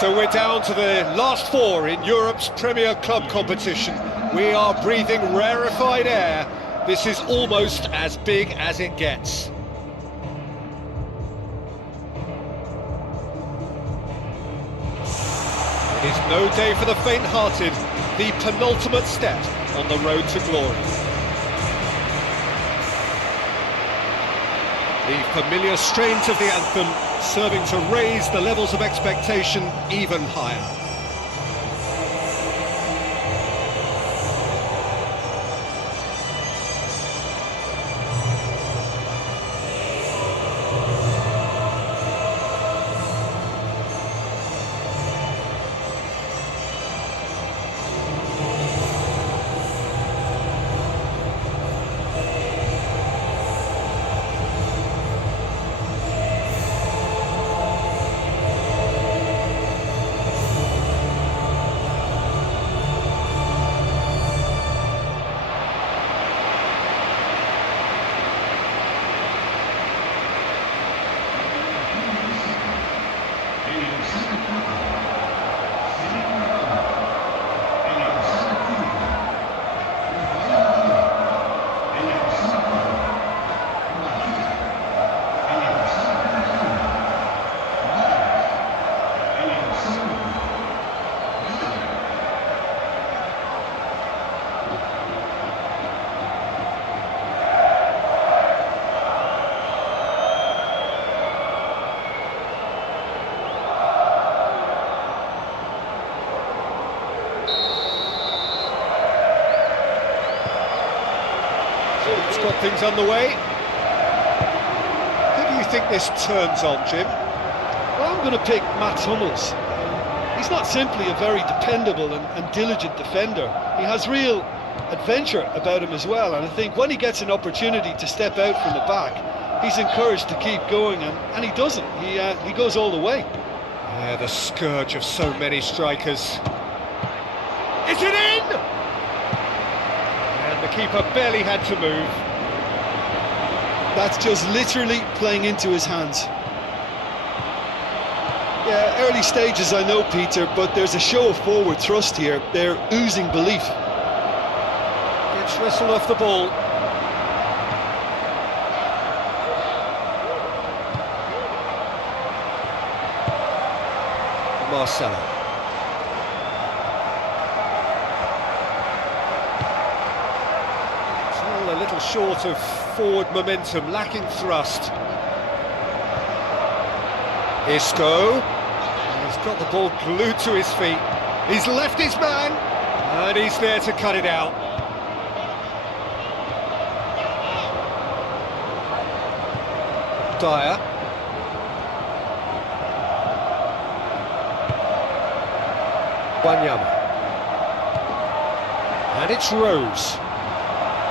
So we're down to the last four in Europe's Premier Club competition. We are breathing rarefied air. This is almost as big as it gets. It is no day for the faint-hearted, the penultimate step on the road to glory. The familiar strains of the anthem serving to raise the levels of expectation even higher. It's got things underway. Who do you think this turns on, Jim? Well, I'm going to pick Mats Hummels. He's not simply a very dependable and diligent defender. He has real adventure about him as well, and I think when he gets an opportunity to step out from the back, he's encouraged to keep going, and he doesn't. He goes all the way. Yeah, the scourge of so many strikers. Is it in? And the keeper barely had to move. That's just literally playing into his hands. Yeah, early stages I know, Peter, but there's a show of forward thrust here. They're oozing belief. Gets wrestled off the ball. Marcelo. Still a little short of forward momentum, lacking thrust. Isco. He's got the ball glued to his feet. He's left his man, and he's there to cut it out. Dyer. Wanyama. And it's Rose.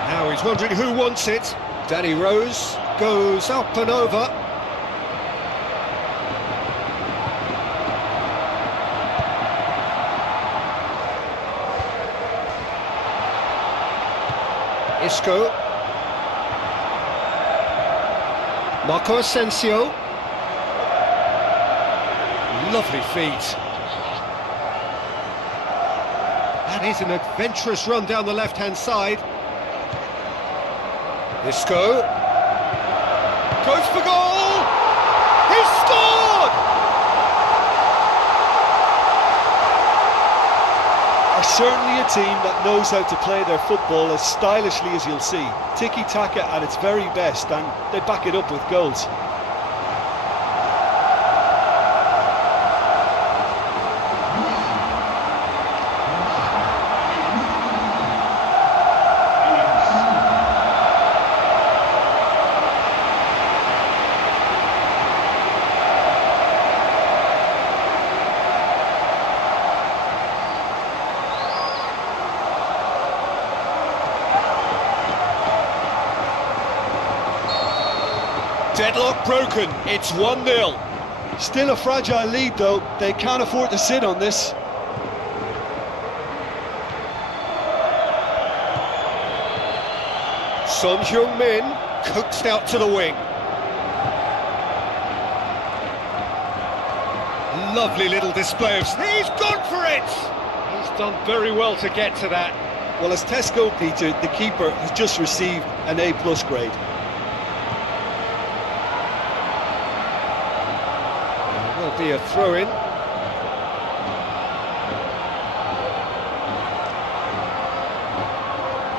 Now he's wondering who wants it. Danny Rose goes up and over. Isco. Marco Asensio. Lovely feet. That is an adventurous run down the left-hand side. Isco. Goes for goal! He's scored! Are certainly a team that knows how to play their football as stylishly as you'll see. Tiki-taka at its very best, and they back it up with goals. Deadlock broken, it's 1-0. Still a fragile lead though, they can't afford to sit on this. Son Heung-min coaxed out to the wing. lovely little display of... He's gone for it! He's done very well to get to that. Well, as Tesco, Peter, the keeper has just received an A+ grade. There will be a throw-in.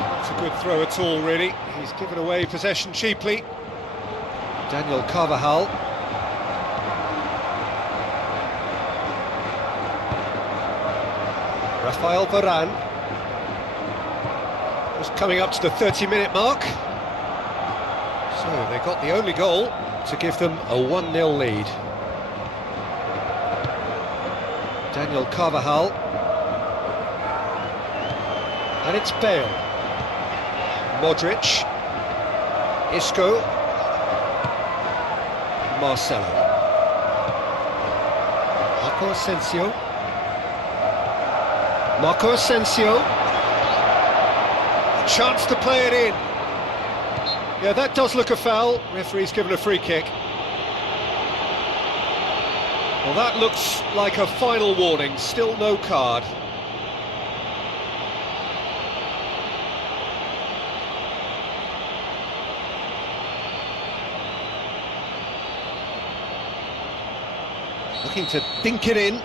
Not a good throw at all, really. He's given away possession cheaply. Daniel Carvajal. Rafael Varane. Just coming up to the 30-minute mark. So they got the only goal to give them a 1-0 lead. Daniel Carvajal. And it's Bale. Modric. Isco. Marcelo. Marco Asensio. Marco Asensio. A chance to play it in. Yeah, that does look a foul. Referee's given a free kick. Well, that looks like a final warning. Still no card. Looking to dink it in.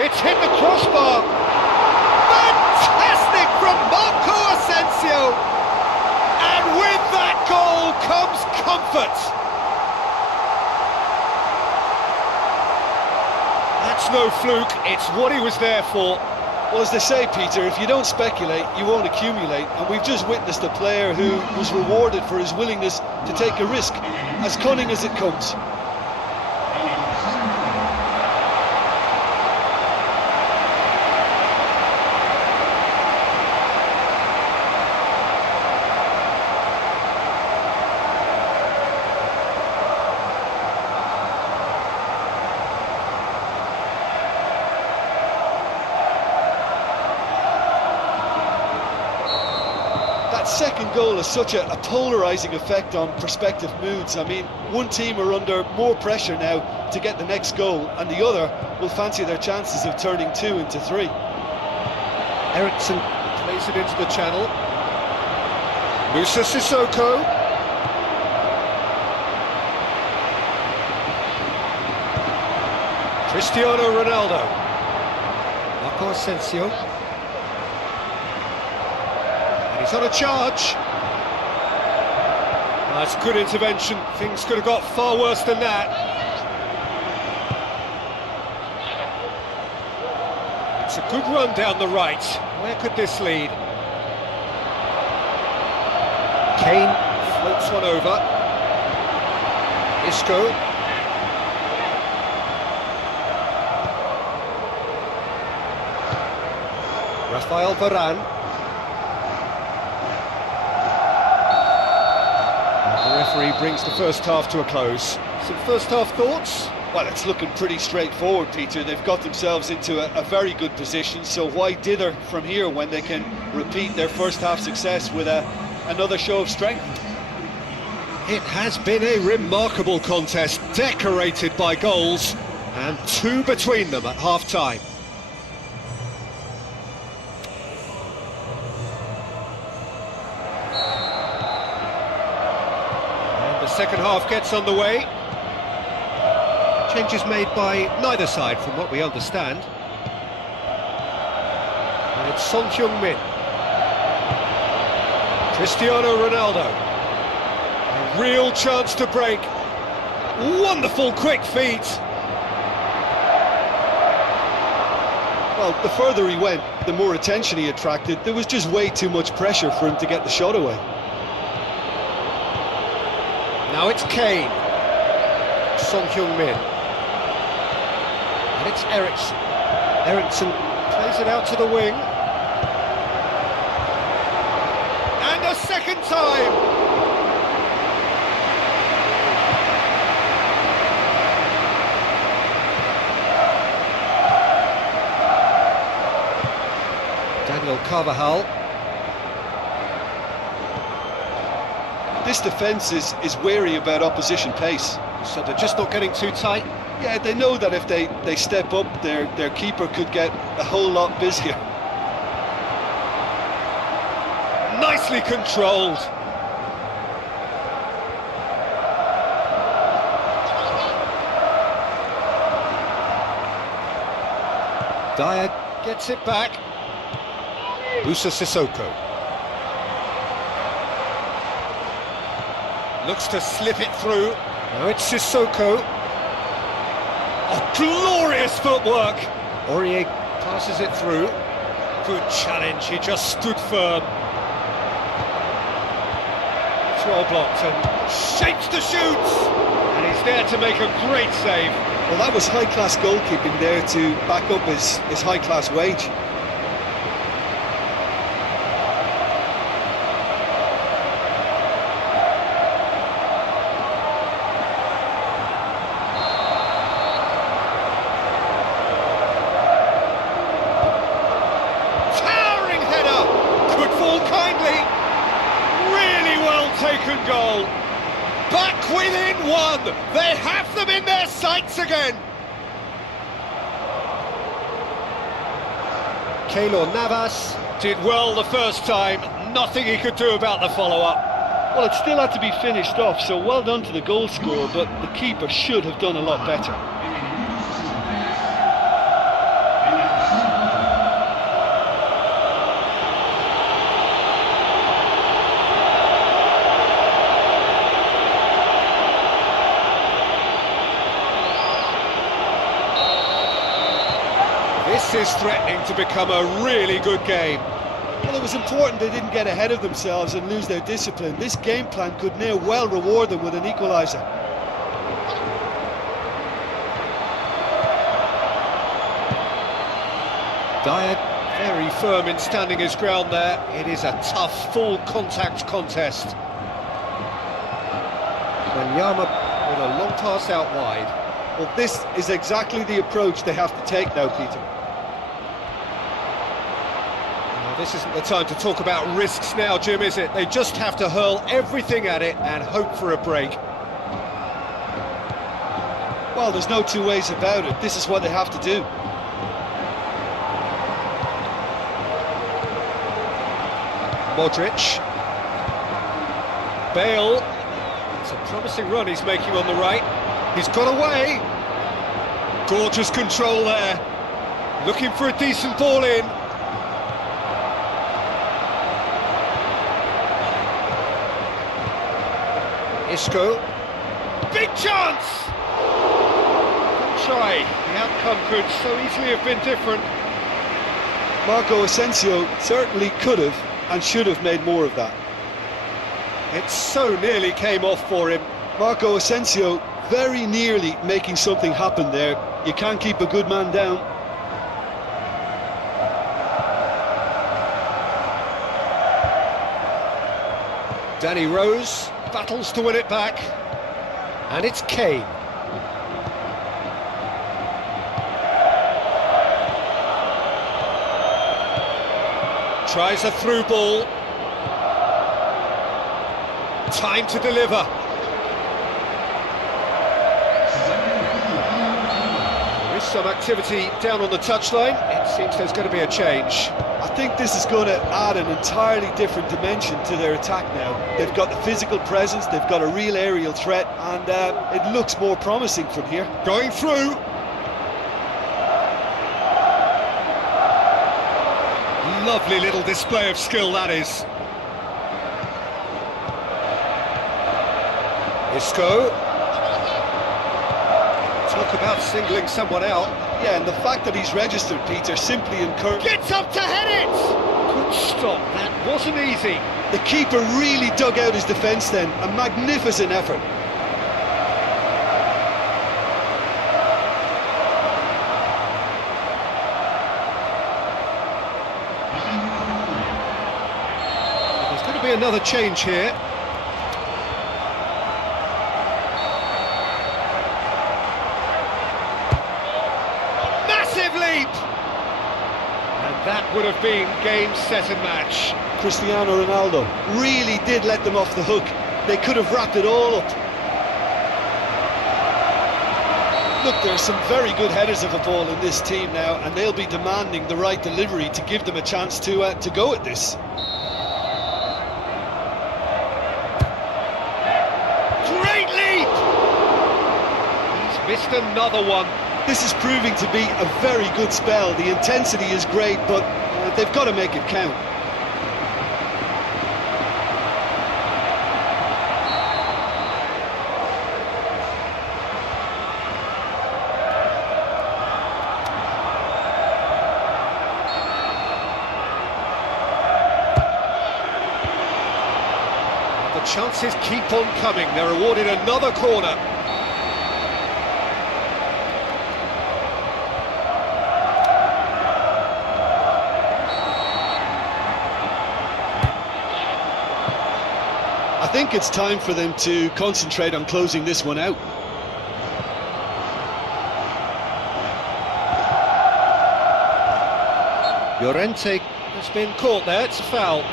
It's hit the crossbar. Fantastic from Marco Asensio. And with that goal comes comfort. That's no fluke, it's what he was there for. Well, as they say, Peter, if you don't speculate, you won't accumulate. And we've just witnessed a player who was rewarded for his willingness to take a risk, as cunning as it comes. Second goal has such a polarising effect on prospective moods. I mean, one team are under more pressure now to get the next goal, and the other will fancy their chances of turning 2 into 3. Ericsson plays it into the channel. Musa Sissoko. Cristiano Ronaldo. Marco Asensio. He's on a charge. That's good intervention. Things could have got far worse than that. It's a good run down the right. Where could this lead? Kane floats one over. Isco. Rafael Varane. The referee brings the first half to a close. Some first half thoughts? Well, it's looking pretty straightforward, Peter. They've got themselves into a very good position, so why dither from here when they can repeat their first half success with another show of strength? It has been a remarkable contest, decorated by goals, and 2 between them at half-time. Second half gets underway. Changes made by neither side from what we understand. And it's Son Heung-min. Cristiano Ronaldo. A real chance to break. Wonderful quick feet. Well, the further he went, the more attention he attracted. There was just way too much pressure for him to get the shot away. Now it's Kane. Son Heung-min. And it's Ericsson. Ericsson plays it out to the wing. And a second time! Will Carvajal. This defence is wary about opposition pace. So they're just not getting too tight. Yeah, they know that if they step up, their keeper could get a whole lot busier. Nicely controlled. Dyer gets it back. Musa Sissoko. Looks to slip it through. Now it's Sissoko. Oh, glorious footwork! Aurier passes it through. Good challenge, he just stood firm. It's well blocked and shapes the shoots! And he's there to make a great save. Well, that was high-class goalkeeping there to back up his high-class wage. Towering header! Could fall kindly. Really well taken goal. Back within one! They have them in their sights again! Keylor Navas did well the first time, nothing he could do about the follow-up. Well, it still had to be finished off, so well done to the goal scorer, but the keeper should have done a lot better. This is threatening to become a really good game. Well, it was important they didn't get ahead of themselves and lose their discipline. This game plan could now well reward them with an equaliser. Dyer very firm in standing his ground there. It is a tough, full contact contest. Wanyama with a long pass out wide. Well, this is exactly the approach they have to take now, Peter. This isn't the time to talk about risks now, Jim, is it? They just have to hurl everything at it and hope for a break. Well, there's no two ways about it. This is what they have to do. Modric. Bale. It's a promising run he's making on the right. He's got away. Gorgeous control there. Looking for a decent ball in. Isco. Big chance! Good try. The outcome could so easily have been different. Marco Asensio certainly could have and should have made more of that. It so nearly came off for him. Marco Asensio very nearly making something happen there. You can't keep a good man down. Danny Rose battles to win it back, and it's Kane. Tries a through ball. Time to deliver. There is some activity down on the touchline. It seems there's going to be a change. I think this is going to add an entirely different dimension to their attack now. They've got the physical presence, they've got a real aerial threat, and it looks more promising from here. Going through. Lovely little display of skill, that is. Isco. Talk about singling someone out. Yeah, and the fact that he's registered, Peter, simply encourages... Gets up to head it! Good stop, that wasn't easy. The keeper really dug out his defence then, a magnificent effort. There's going to be another change here. That would have been game, set and match. Cristiano Ronaldo really did let them off the hook. They could have wrapped it all up. Look, there's some very good headers of a ball in this team now, and they'll be demanding the right delivery to give them a chance to go at this. Great leap! He's missed another one. This is proving to be a very good spell. The intensity is great, but they've got to make it count. The chances keep on coming. They're awarded another corner. I think it's time for them to concentrate on closing this one out. Llorente has been caught there, it's a foul.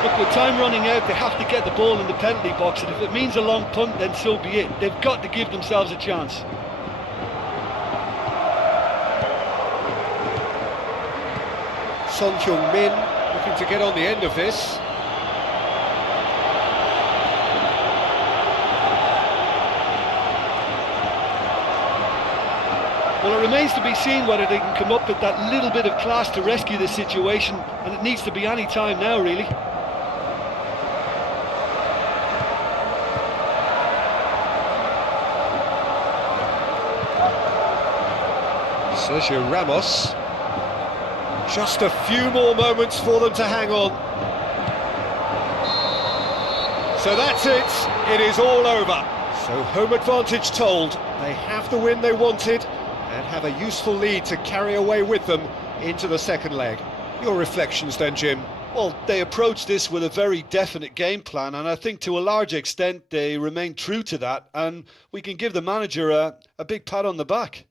Look, with time running out, they have to get the ball in the penalty box, and if it means a long punt, then so be it. They've got to give themselves a chance. Son Heung-min looking to get on the end of this. Well, it remains to be seen whether they can come up with that little bit of class to rescue this situation, and it needs to be any time now, really. Sergio Ramos. Just a few more moments for them to hang on. So that's it. It is all over. So home advantage told. They have the win they wanted and have a useful lead to carry away with them into the second leg. Your reflections then, Jim? Well, they approached this with a very definite game plan, and I think to a large extent they remain true to that, and we can give the manager a big pat on the back.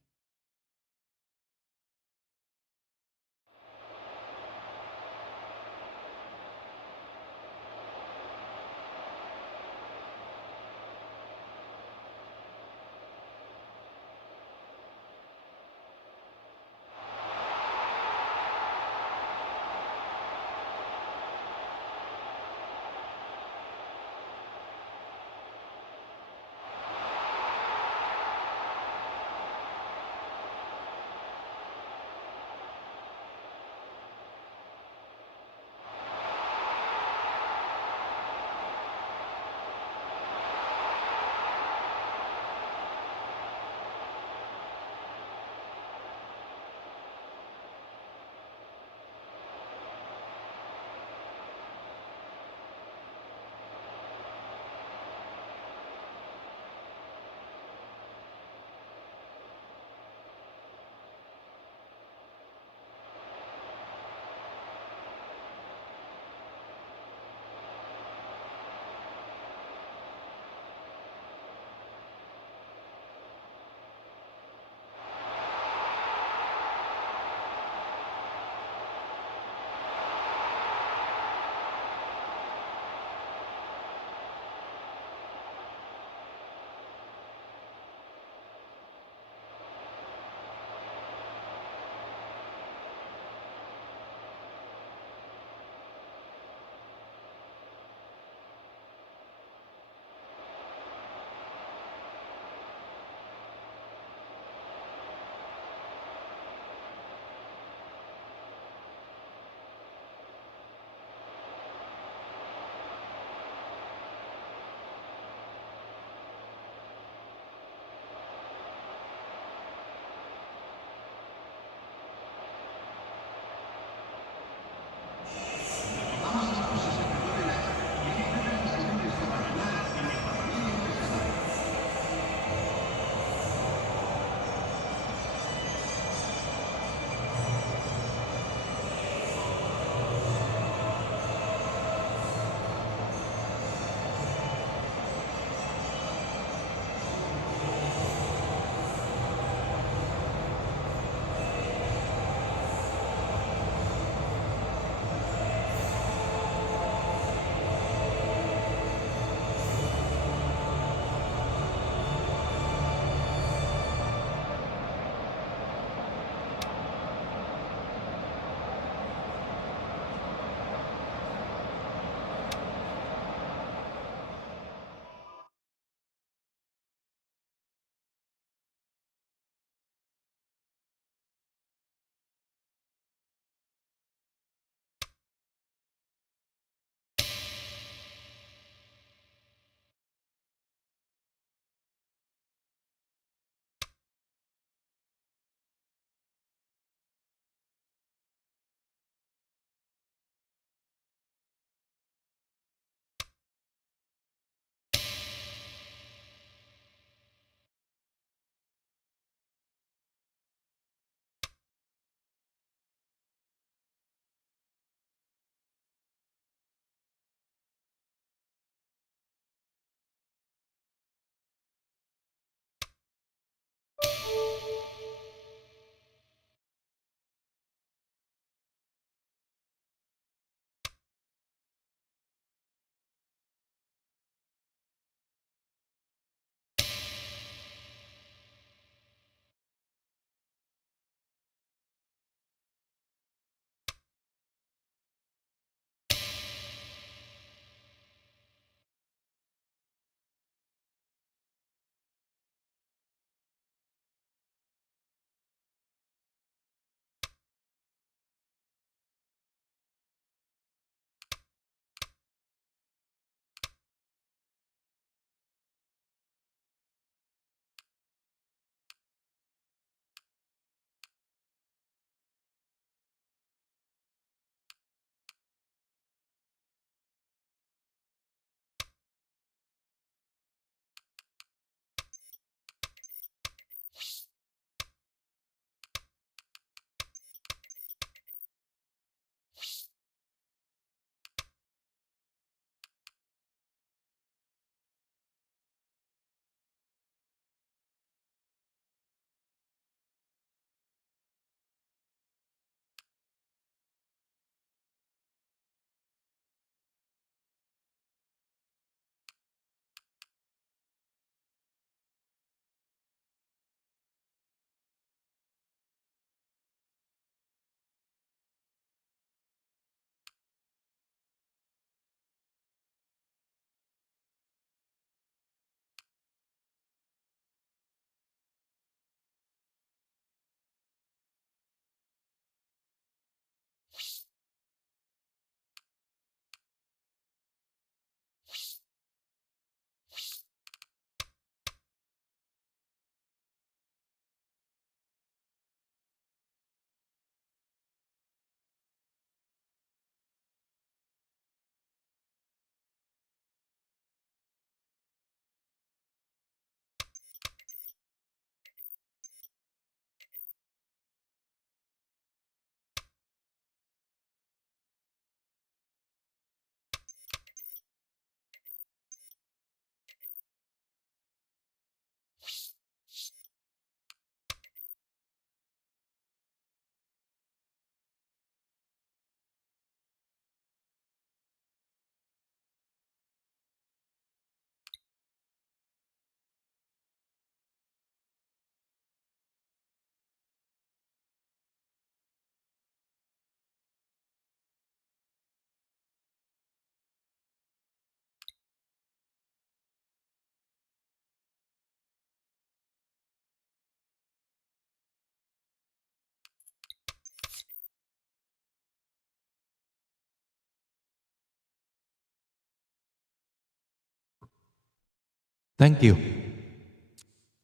Thank you.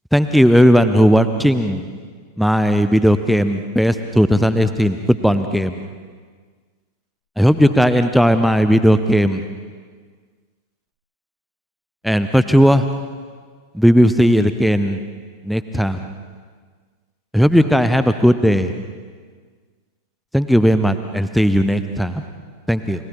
Thank you everyone who watching my video game PES 2018 football game. I hope you guys enjoy my video game. And for sure, we will see it again next time. I hope you guys have a good day. Thank you very much and see you next time. Thank you.